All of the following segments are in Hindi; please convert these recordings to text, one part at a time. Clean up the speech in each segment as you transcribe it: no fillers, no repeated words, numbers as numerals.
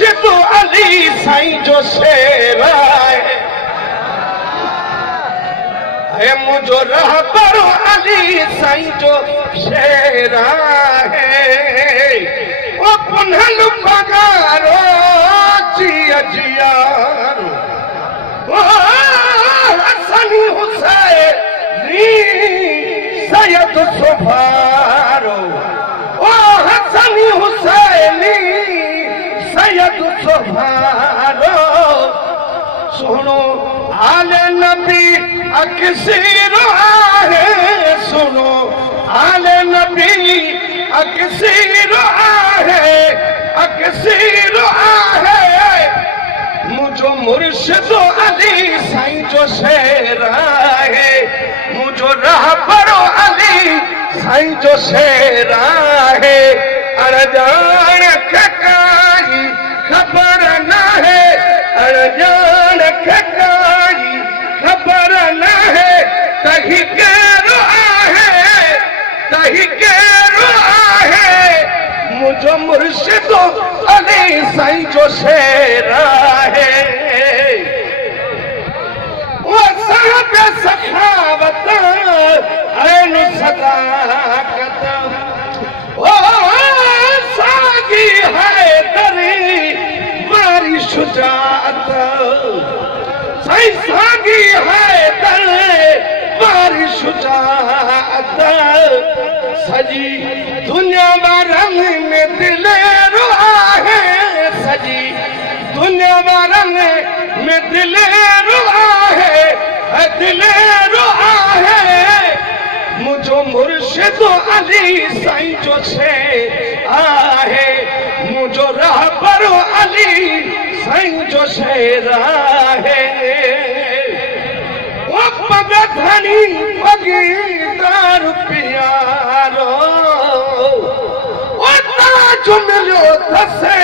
मुर्शिद अली साईं जो शेर है मुझो रहबर अली साईं जो शेर है ओ पुनल पगारो जिया जियारो ओ हसन हुसैनी सैयद सुभारो ओ हसन हुसैनी सैयद सुभारो सुनो आले नबी अक्सीर आहे सुनो आले नबी अक्सीर आहे मुझो मुर्शिद अली साईं जो शेर आहे मुझो रहबर अली साईं जो शेर आहे अरजान खकाई खबर न है अरजान खकाई खबर न है तही केरो आहे मुझो मुर्शिद अली साईं जो शेर है वो साहब सखावत ऐन सदाकत ओ सागी है दरी मारी शुजाअत साईं सागी है दरी मारी शुजाअत सजी दुनिया रंग में दिलेरो आहे सजी दुनिया रंग में दिलेरो आहे मुझो मुर्शिद अली साईं जो शेर आहे मुझो रहबर अली साईं जो शेर आहे ओ पग धनी पगीदार प्यारो ओ ताज मिलो थसे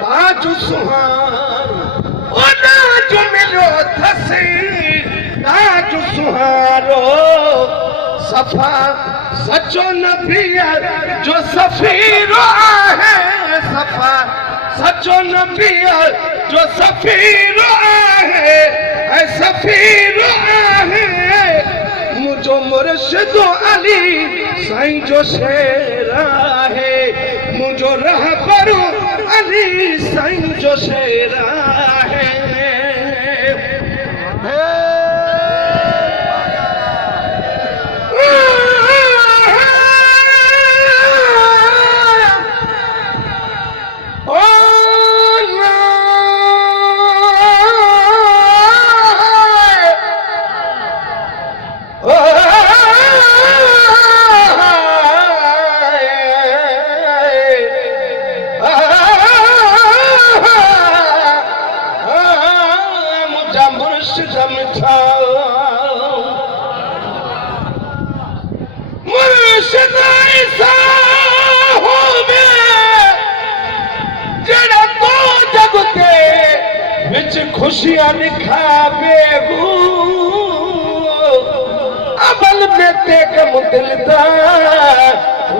ताज सुहारो ओ ताज मिलो थसे ताज सुहारो सफा सचो नबी जो सफीर आहे सफा सचो नबी जो सफीर आहे सफीर आहे मुझो मुर्शिद अली साईं जो शेर आहे मुझो रहबर अली साईं जो शेर आहे खुशियां दिखावे अमल में तेक मुदिलदा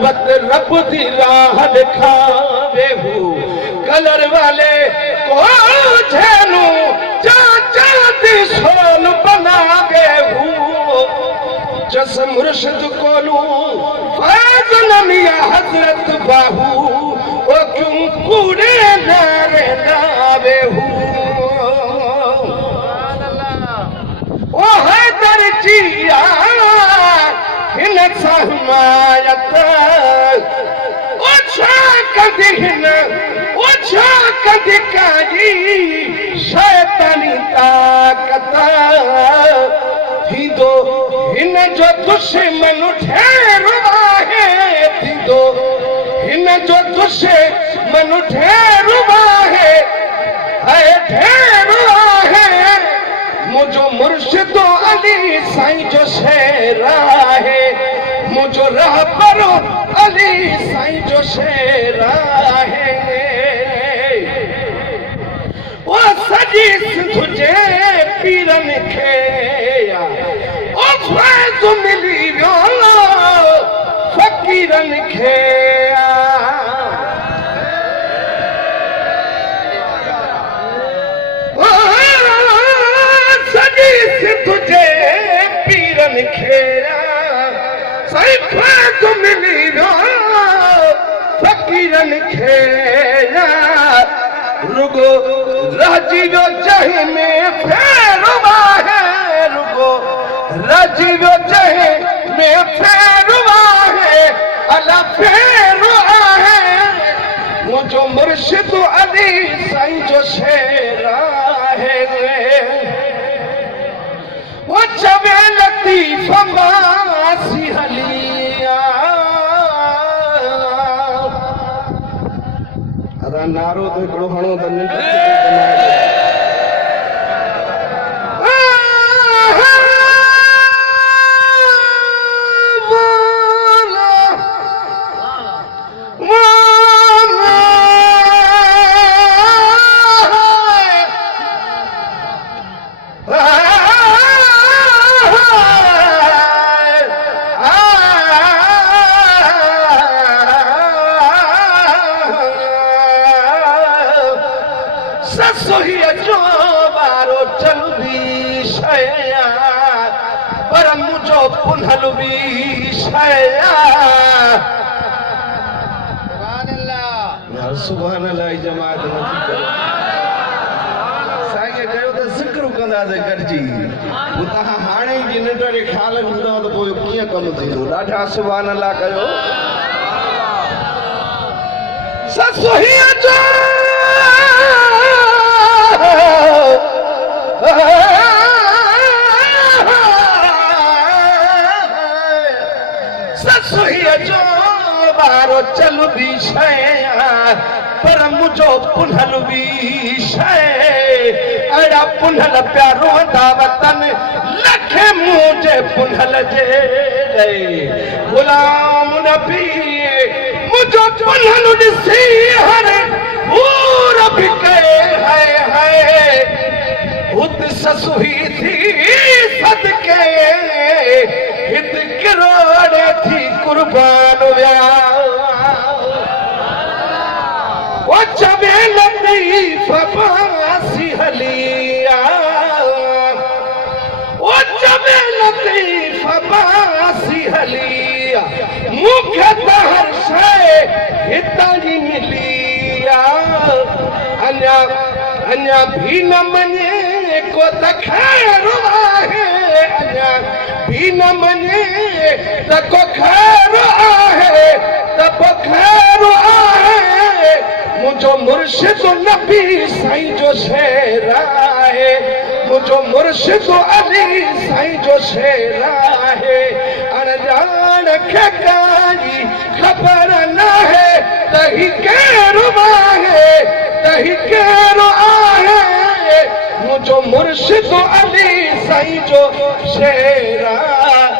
वत रब दी राह दिखावे कलर वाले को झेनू चाचा दी सोन बनावे जस मुर्शिद कोलू फैज नमिया हजरत बाहू ओ क्यों कूड़े नारे लावे ओ हैदर जिया हिन सहमायत ओ छा कदिन ओ छा कदिकाई शैतानी ताकत थींदो हिन जो दुश्मन ठहरो आहे थींदो हिन जो दुश्मन ठहरो आहे ठहरो आहे मुझो मुर्शिद अली साईं जो शेर आहे मुझो रहबर अली साईं जो शेर आहे ओ सजी सिंध जे पीरनि खे ओ फैज़ मिली वियो फकीरनि खे पीरन खेया साईं फैज़ मिली वियो फ़कीरन खेया रुगो रहिजी वियो जंहिं में फेरो आहे रुगो रहिजी वियो जंहिं में फेरो आहे अला फेरो आहे मुंहिंजो मुर्शिद अली साईं जो शेर आहे वो चवे लतीफ़ मासी हलिया अदा नारो तो हिकिड़ो हणो त निंड ससुहीअ जो बारो चलबी शया पर मुंहिंजो पुनल बि शया सुभान अल्लाह जी जमात नथी करे साईं चयो त ज़िक्र कंदासीं गॾिजी पोइ तव्हां हाणे जी निंड जे ख़्याल में हूंदव त पोइ कीअं कमु थींदो ॾाढा सुभान अल्लाह कयो ससुहीअ जो ससुहीअ जो बारो चलबी शया पर मुंहिंजो पुनल बि शइ अहिड़ा पुनल पिया रोंदा वतन लखे मुंहिंजे पुनल जे ग़ुलाम नबी मुंहिंजो पुनल ॾिसी हर पूर बि कए है हुत ससुही थी सदके हित किरोड़े थी कुर्बान विया वो चवे लतीफ़ मासी हलिया वो चवे लतीफ़ मासी हलिया मूंखे त हर शइ हितां जी मिली अञा अञा भी न मञे को त खैर आहे अञा भी न मञे त को खैर आहे त को खैर आहे मुंहिंजो मुर्शिद नबी साईं जो शेर आहे मुंहिंजो मुर्शिद अली साईं जो शेर आहे अनजान खे काई ख़बर नाहे त ही केरु आहे त ही केरु आहे मुंहिंजो मुर्शिद अली साईं जो शेर आहे